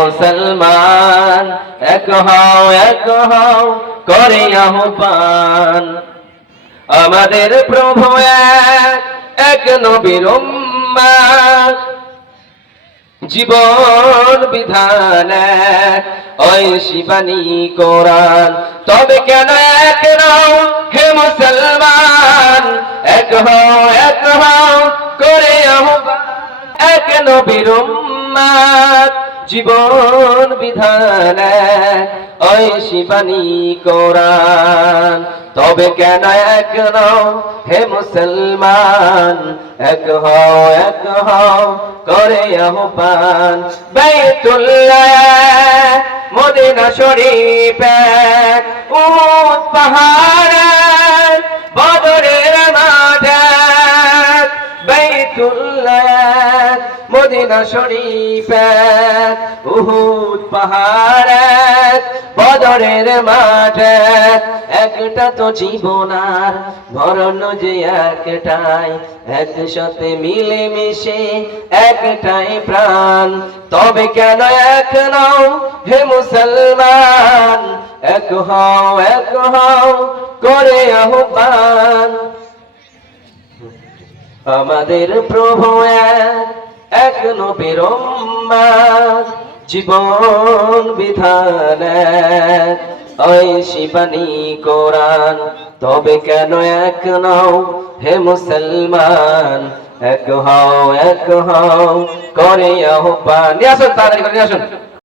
মুসলমান, এক হও এক হও করে আহ্বান। আমাদের প্রভু এক নবীর জীবন বিধান ওই শিবানী কোরআন। তবে কেন এক নও হে মুসলমান, এক হও এক হও করে আহ্বান। এক নবীর উম্মাত জীবন বিধান ঐ শিবানী কোরআন। তবে কেন এক নও হে মুসলমান, এক হও এক হও করে আহ্বান। বাইতুল্লাহ মদিনা শরীফ বাইতুল্লাহ মদিনা শরীফ উহুদ পাহাড় বদরের মাঠে একটা তো জীবন আর ভরণ যে একটাই একসাথে মিলে মিশে একটাই প্রাণ। তবে কেন এক নও হে মুসলমান? এক হও এক হও, করে আহ্বান। আমাদের প্রভু এক, নবীর জীবন বিধান ওই শিবানী কোরআন তবে কেন এক নও হে মুসলমান? এক হও এক হও করে আহ্বান। আসুন তাড়াতাড়ি করে নিয়ে আসুন।